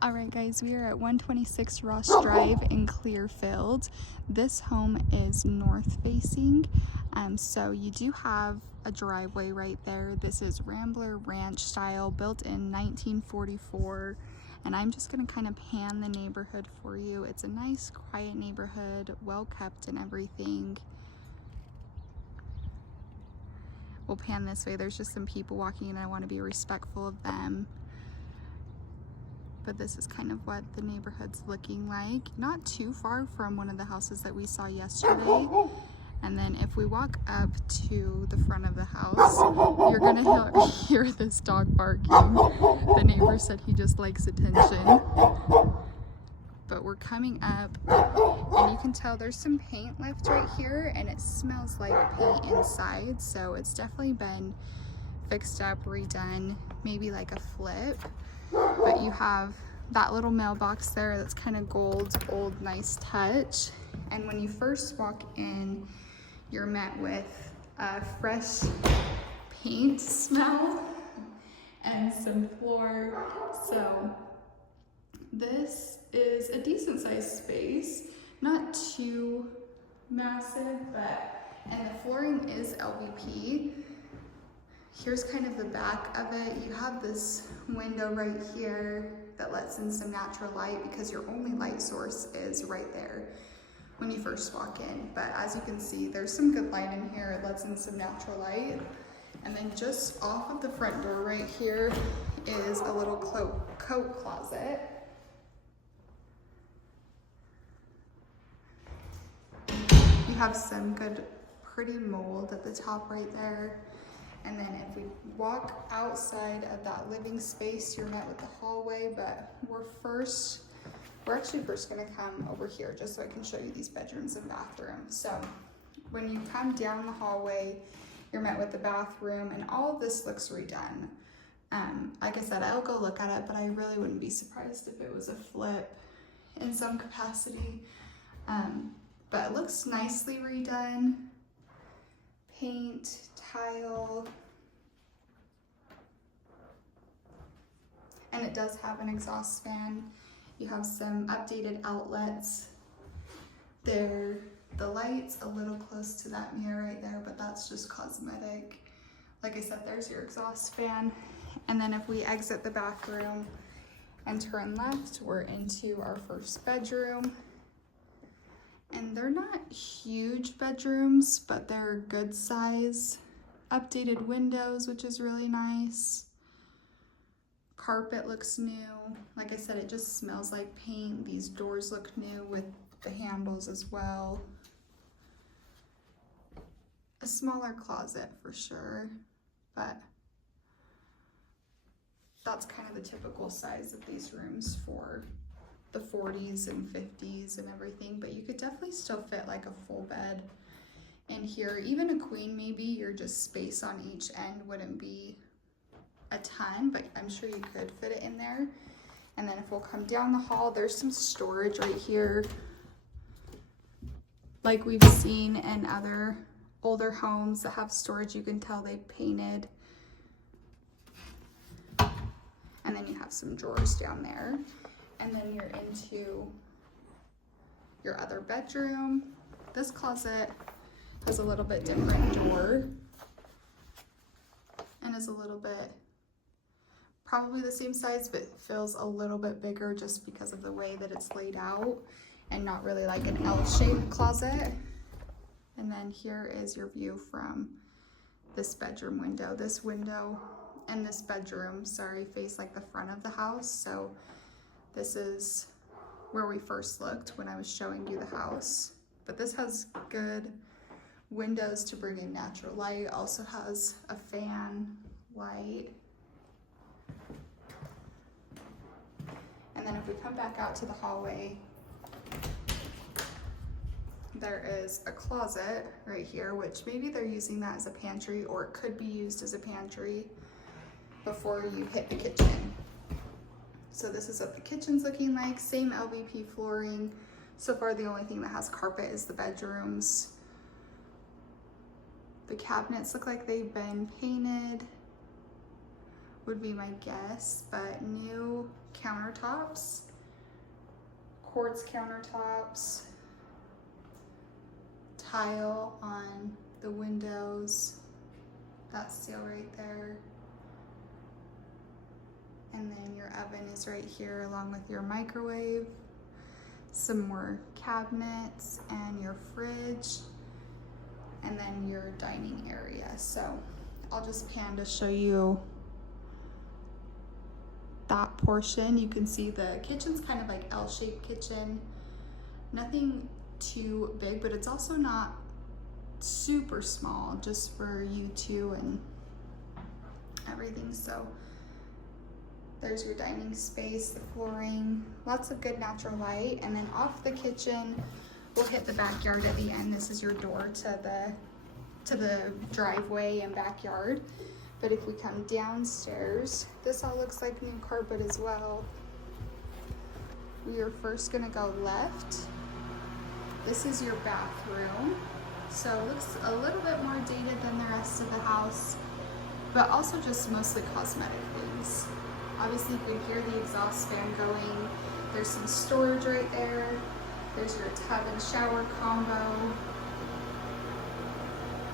All right, guys, we are at 126 Ross Drive in Clearfield. This home is north facing, so you do have a driveway right there. This is Rambler Ranch style, built in 1944, and I'm just going to kind of pan the neighborhood for you. It's a nice, quiet neighborhood, well kept and everything. We'll pan this way. There's just some people walking and I want to be respectful of them. But this is kind of what the neighborhood's looking like. Not too far from one of the houses that we saw yesterday. And then if we walk up to the front of the house, you're gonna hear this dog barking. The neighbor said he just likes attention. But we're coming up and you can tell there's some paint left right here and it smells like paint inside. So it's definitely been fixed up, redone, maybe like a flip. But you have that little mailbox there that's kind of gold, old, nice touch. And when you first walk in, you're met with a fresh paint smell and some floor. So this is a decent sized space, not too massive, and the flooring is LVP. Here's kind of the back of it. You have this window right here that lets in some natural light because your only light source is right there when you first walk in. But as you can see, there's some good light in here. It lets in some natural light. And then just off of the front door right here is a little coat closet. You have some good, pretty mold at the top right there. And then if we walk outside of that living space, you're met with the hallway, but we're actually first gonna come over here just so I can show you these bedrooms and bathrooms. So when you come down the hallway, you're met with the bathroom, and all of this looks redone. Like I said, I'll go look at it, but I really wouldn't be surprised if it was a flip in some capacity. But it looks nicely redone. Paint, tile, and it does have an exhaust fan. You have some updated outlets there. The light's a little close to that mirror right there, but that's just cosmetic. Like I said, there's your exhaust fan. And then if we exit the bathroom and turn left, we're into our first bedroom. And they're not huge bedrooms, but they're good size. Updated windows, which is really nice. Carpet looks new. Like I said, it just smells like paint. These doors look new with the handles as well. A smaller closet for sure, but that's kind of the typical size of these rooms for the 40s and 50s and everything, but you could definitely still fit like a full bed in here. Even a queen, maybe your just space on each end wouldn't be a ton, but I'm sure you could fit it in there. And then if we'll come down the hall, there's some storage right here like we've seen in other older homes that have storage. You can tell they painted. And then you have some drawers down there. And then you're into your other bedroom. This closet has a little bit different door and is a little bit, probably the same size, but feels a little bit bigger just because of the way that it's laid out and not really like an L-shaped closet. And then here is your view from this bedroom window. This window and this bedroom, face like the front of the house. So this is where we first looked when I was showing you the house. But this has good windows to bring in natural light. Also has a fan light. And then if we come back out to the hallway, there is a closet right here, which maybe they're using that as a pantry, or it could be used as a pantry before you hit the kitchen. So this is what the kitchen's looking like. Same LVP flooring. So far, the only thing that has carpet is the bedrooms. The cabinets look like they've been painted would be my guess, but new countertops, quartz countertops, tile on the windows, that seal right there. And then your oven is right here along with your microwave, some more cabinets and your fridge, and then your dining area. So I'll just pan to show you that portion. You can see the kitchen's kind of like L-shaped kitchen. Nothing too big, but it's also not super small, just for you two and everything. So there's your dining space, the flooring, lots of good natural light. And then off the kitchen, we'll hit the backyard at the end. This is your door to the driveway and backyard. But if we come downstairs, this all looks like new carpet as well. We are first gonna go left. This is your bathroom. So it looks a little bit more dated than the rest of the house, but also just mostly cosmetic things. Obviously you can hear the exhaust fan going. There's some storage right there. There's your tub and shower combo.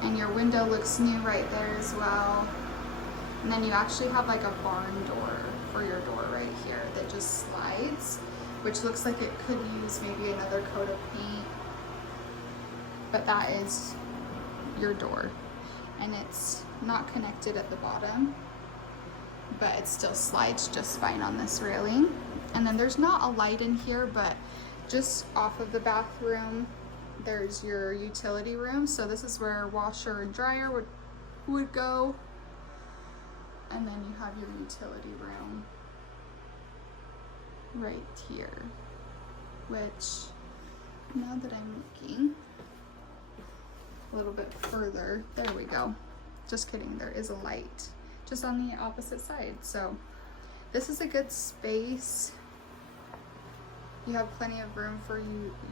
And your window looks new right there as well. And then you actually have like a barn door for your door right here that just slides, which looks like it could use maybe another coat of paint. But that is your door. And it's not connected at the bottom, but it still slides just fine on this railing. And then there's not a light in here, but just off of the bathroom, there's your utility room. So this is where washer and dryer would go. And then you have your utility room right here, which now that I'm looking a little bit further, there we go. Just kidding, there is a light just on the opposite side. So this is a good space. You have plenty of room for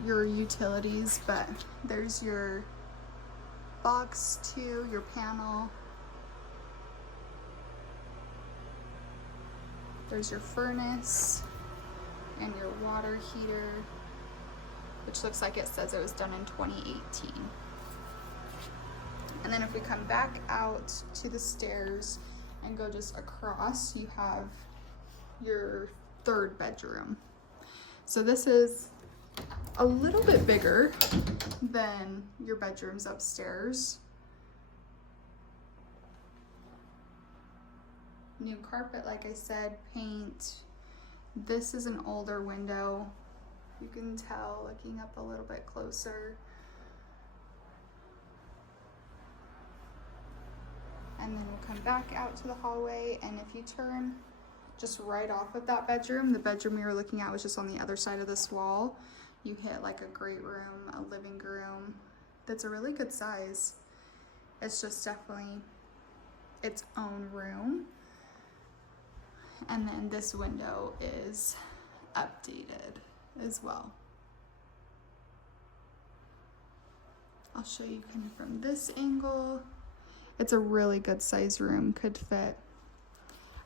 your utilities, but there's your box too, your panel. There's your furnace and your water heater, which looks like it says it was done in 2018. And then if we come back out to the stairs and go just across, you have your third bedroom. So this is a little bit bigger than your bedrooms upstairs. New carpet, like I said, paint. This is an older window. You can tell looking up a little bit closer. And then we'll come back out to the hallway, and if you turn just right off of that bedroom, the bedroom we were looking at was just on the other side of this wall, you hit like a great room, a living room that's a really good size. It's just definitely its own room. And then this window is updated as well. I'll show you kind of from this angle. It's a really good size room, could fit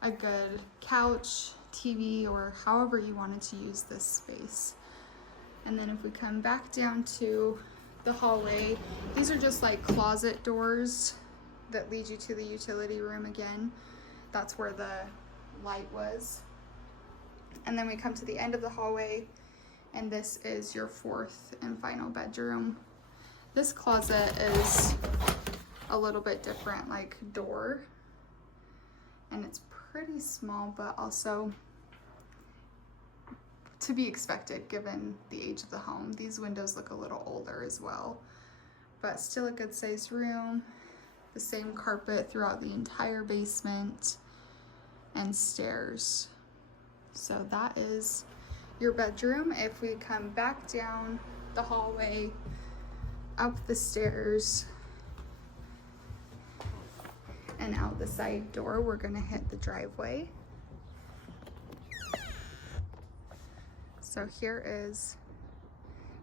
a good couch, TV, or however you wanted to use this space. And then if we come back down to the hallway, these are just like closet doors that lead you to the utility room again. That's where the light was. And then we come to the end of the hallway, and this is your fourth and final bedroom. This closet is a little bit different, like door, and it's pretty small, but also to be expected given the age of the home. These windows look a little older as well, but still a good sized room. The same carpet throughout the entire basement and stairs. So that is your bedroom. If we come back down the hallway, up the stairs, and out the side door, we're gonna hit the driveway. So here is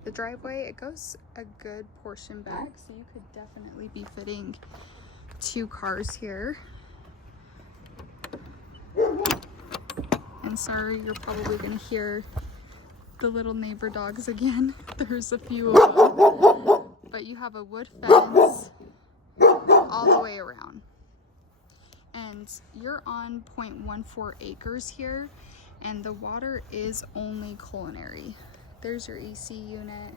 the driveway. It goes a good portion back, so you could definitely be fitting 2 cars here. And sorry, you're probably gonna hear the little neighbor dogs again. There's a few of them. But you have a wood fence all the way around. And you're on 0.14 acres here, and the water is only culinary. There's your AC unit.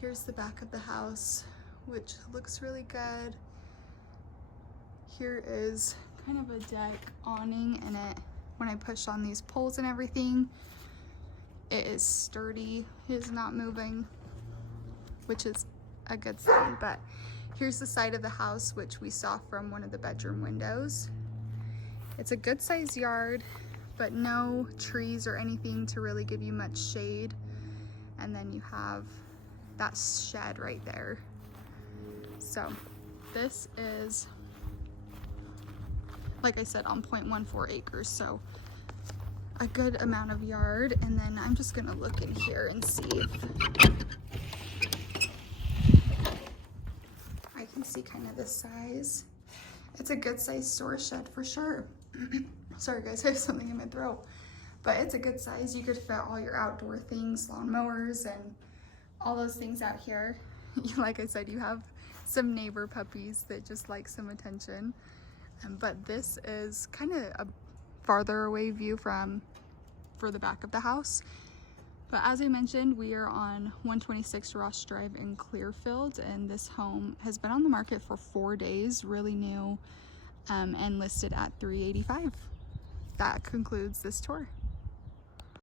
Here's the back of the house, which looks really good. Here is kind of a deck awning, and when I push on these poles and everything, it is sturdy, it is not moving, which is a good sign. But here's the side of the house, which we saw from one of the bedroom windows. It's a good sized yard, but no trees or anything to really give you much shade. And then you have that shed right there. So this is, like I said, on 0.14 acres, so a good amount of yard. And then I'm just gonna look in here and see if I can see kind of the size. It's a good sized storage shed for sure. Sorry guys, I have something in my throat. But it's a good size. You could fit all your outdoor things, lawn mowers and all those things out here. Like I said, you have some neighbor puppies that just like some attention. But this is kind of a farther away view for the back of the house. But as I mentioned, we are on 126 Ross Drive in Clearfield, and this home has been on the market for 4 days, really new, and listed at $385,000. That concludes this tour.